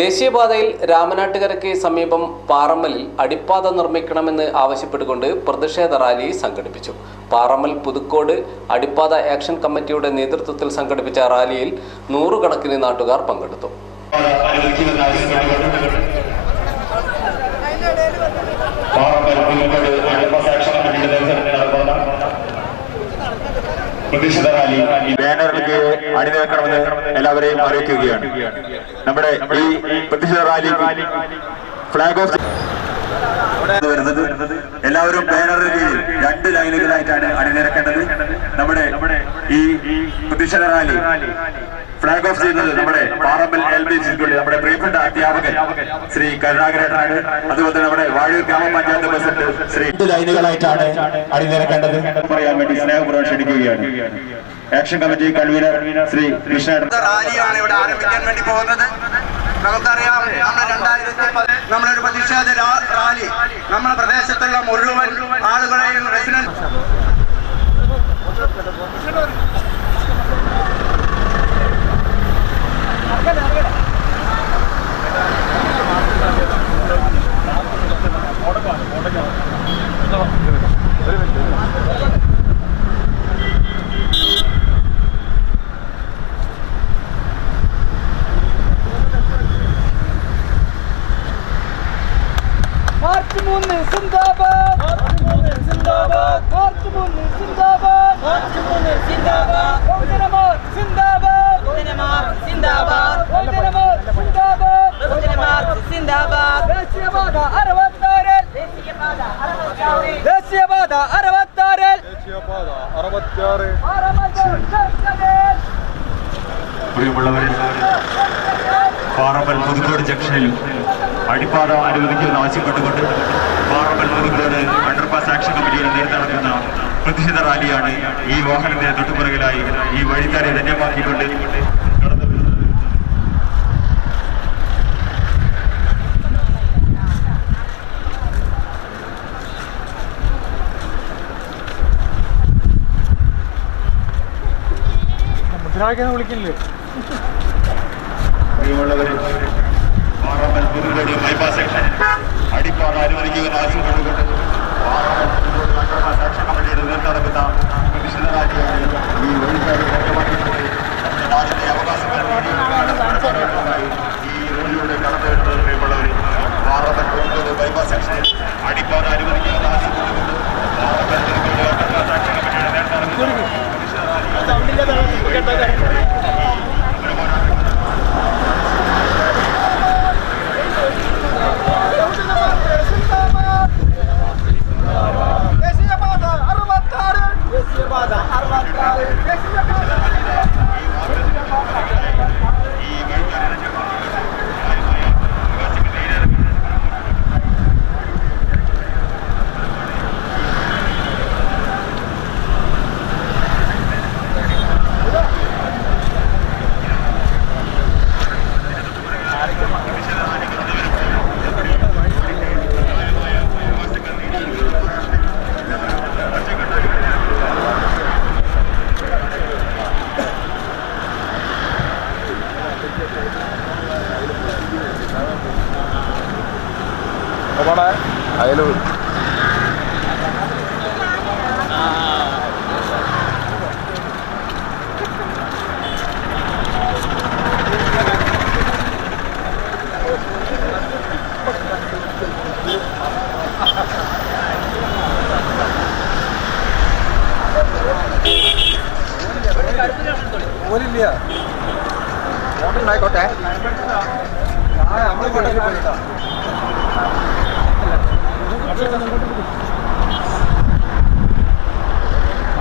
ദേശീയപാതയിൽ രാമനാട്ടുകരയ്ക്ക് സമീപം പാറമ്മലിൽ അടിപ്പാത നിർമ്മിക്കണമെന്ന് ആവശ്യപ്പെട്ടുകൊണ്ട് പ്രതിഷേധ റാലി സംഘടിപ്പിച്ചു. പാറമ്മൽ പുതുക്കോട് അടിപ്പാത ആക്ഷൻ കമ്മിറ്റിയുടെ നേതൃത്വത്തിൽ സംഘടിപ്പിച്ച റാലിയിൽ നൂറുകണക്കിന് നാട്ടുകാർ പങ്കെടുത്തു. പ്രതിഷേധ റാലി ബാനറിലേക്ക് അണിനിരക്കണമെന്ന് എല്ലാവരെയും അറിയിക്കുകയാണ്. നമ്മുടെ ഈ പ്രതിഷേധ റാലി ഫ്ലാഗ് ഓഫ് വരുന്നത്. എല്ലാവരും ബാനറിൽ രണ്ട് ലൈനുകളായിട്ടാണ് അണിനിരക്കേണ്ടത്. നമ്മുടെ ഈ പ്രതിഷേധ റാലി ഫ്ലാഗ് ഓഫ് ചെയ്യുന്നത് നമ്മുടെ പാറമ്പൽ എൽ ബി സ്കൂളിൽ നമ്മുടെ പ്രിയപ്പെട്ട അധ്യാപകൻ ശ്രീ കരുണാകരനാണ് അതുപോലെ തന്നെ നമ്മുടെ വാഴൂർ ഗ്രാമപഞ്ചായത്ത് പ്രസിഡന്റ് ശ്രീ രണ്ട് ലൈനുകളായിട്ടാണ് അണിനിരക്കേണ്ടത്. പറയാൻ വേണ്ടി സ്നേഹപൂർവം ക്ഷണിക്കുകയാണ്. Action committee convener Shri Krishna റാലിയാണ് ഇവിടെ ആരംഭിക്കാൻ വേണ്ടി പോകുന്നത്. നമുക്കറിയാം നമ്മൾ രണ്ടായിരത്തി നമ്മളൊരു പ്രതിഷേധ റാലി. നമ്മുടെ പ്രദേശത്തുള്ള മുഴുവൻ ആളുകളെയും റെസിഡൻസ് പ്രിയമുള്ളവരെ പാറമ്പൽ പുതുക്കോട് ജംഗ്ഷനിൽ അടിപ്പാത അനുവദിക്കുമെന്ന് ആവശ്യപ്പെട്ടുകൊണ്ട് പാറമ്പൽ പുതുക്കോട് അണ്ടർപാസ് ആക്ഷൻ കമ്മിറ്റിയുടെ നേതൃത്വം നടക്കുന്ന പ്രതിഷേധ റാലിയാണ് ഈ വാഹനത്തിന്റെ തൊട്ടുപിറകിലായി ഈ വഴിക്കാരെ ധന്യമാക്കിക്കൊണ്ട് കടന്നു വരുന്നത് പ്രിയമുള്ളവരെ പാറമ്പൽ പുതുക്കോട് ബൈപ്പാസ് സെക്ഷൻ അടിപ്പാറ അനുവദിക്കുന്ന ആവശ്യപ്പെട്ടുകൊണ്ട് പാറമ്പൽ പോണേ അയലൂർ പോലില്ല ഓട്ടം ഉണ്ടായിക്കോട്ടെ നമ്മൾ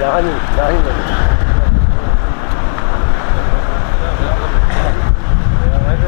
야간이 야간이.